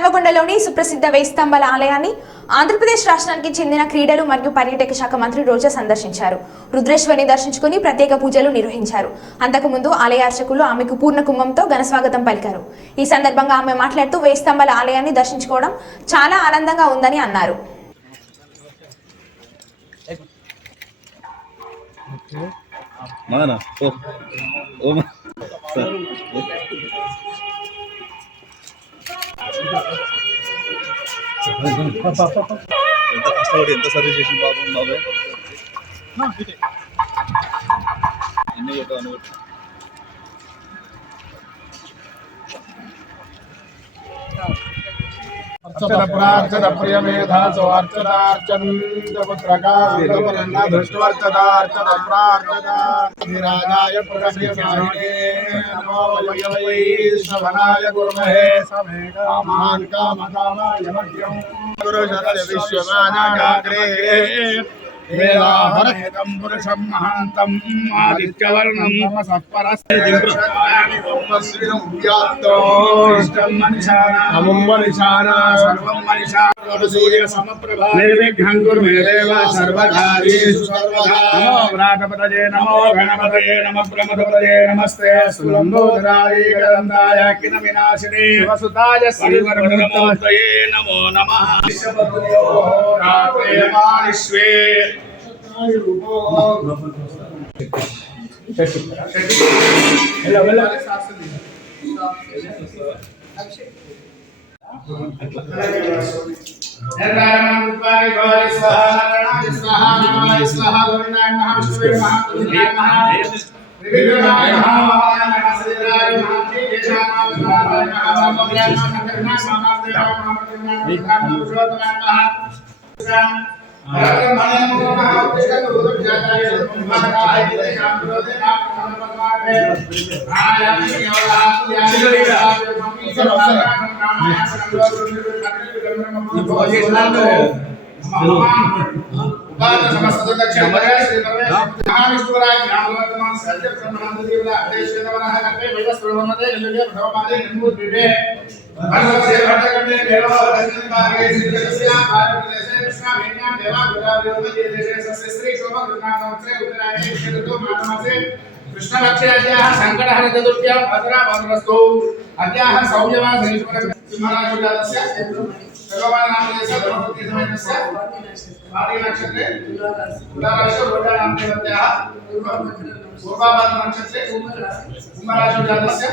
హన్మకొండలోని సుప్రసిద్ధ వేయిస్తంభాల ఆలయాన్ని ఆంధ్రప్రదేశ్ రాష్ట్రానికి చెందిన క్రీడలు మరియు పర్యాటక శాఖ మంత్రి రోజా సందర్శించారు. రుద్రేశ్వరిని దర్శించుకుని ప్రత్యేక పూజలు నిర్వహించారు. అంతకుముందు ఆలయ అర్చకులు ఆమెకు పూర్ణ కుంభంతో ఘనస్వాగతం పలికారు. ఈ సందర్భంగా ఆమె మాట్లాడుతూ వేయిస్తంభాల ఆలయాన్ని దర్శించుకోవడం చాలా ఆనందంగా ఉందని అన్నారు. ఎంత కష్టపడి ఎంత సర్వీస్ చేసిన బాబు ఎన్ని కొట్టు अर्चन प्रार्चन प्रियमेधा सोर्चनार्चन पुत्रका दृष्टवर्चनार्चन प्रार्थना निराजाय प्रगम्यसाहिने नमो वै श्रवणाय गुरुमहे समे कामान् कामकामाय मह्यं गुरुशस्य विश्वमानाग्रे वेदाहरेतं पुरुषं महान्तं आदित्यवर्णं नमः परस्ते निर्विघ्नं कुरु मे देव सर्वकार्येषु सर्वदा नमो व्रातपतये नमो गणपतये नमः प्रमदपतये नमस्ते सुलम्बोदराय गदन्ताय किनविनाशिने शिवसुताय श्रीवरमूर्तये नमो नमः रात्रे मानिष्वे कृष्णपक्षाद्याः संकटहर चतुर्थ्यां भद्राभद्रस्तु अद्याः सौम्यवासरे सिंहराशिजातस्य सर्वमाननामदेशः बृहस्पति समेतस्य भारी नक्षत्रे तुलाराशि वृषभनामदेवत्याः पूर्वाभाद्र नक्षत्रे कुम्भराशिजातस्य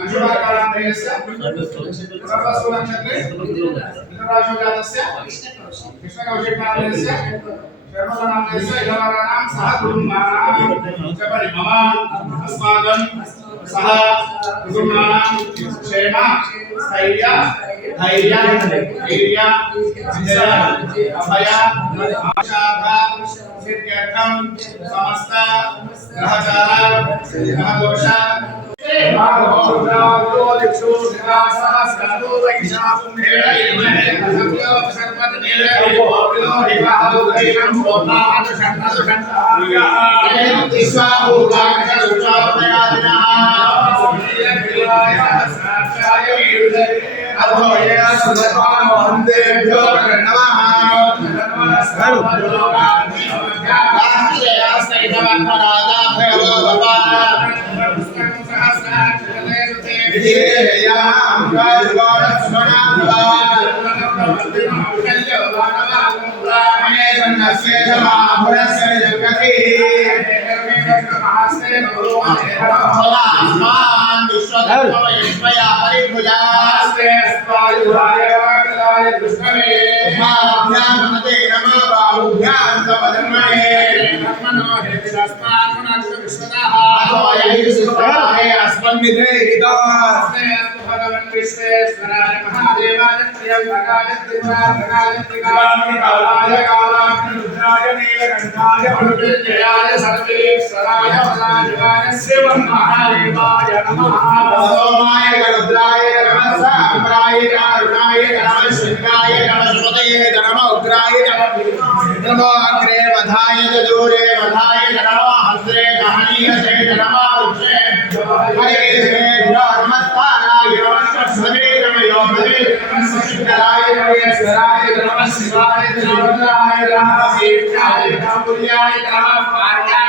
अंशुभागानामदेशस्य सर्वस्व नक्षत्रे मिथुनराशिजातस्य कृष्णकौशिकनामदेशस्य शर्मनामदेशस्य इलवराणां सह कुटुम्बानां जपरिममान् अस्माकं सह कुटुम्बानां क्षेम स्थैर्य धैर्य वीर्य विजय अभय आशाधा सिद्ध्यर्थं समस्त ग्रहचार ग्रहदोष विश्वेश्वराय महादेवाय प्रियंवराय त्रिपुराधराय त्रिकालाय कालाग्निरुद्राय नीलकंठाय अनुविजयाय सर्वेश्वराय वराजगाय शिवं महादेवाय नमः सोमाय गरुद्राय नमः सांप्राय कारुणाय नमः शिवाय नमः सुमतये नमः उग्राय नमो अग्रे वधाय दूरे वधाय नमः हस्रे कहानीयसे नमः वृक्षे हरे नमस्ताराय नमः सवे नमः శంకరాయ నమః శివాయ నమః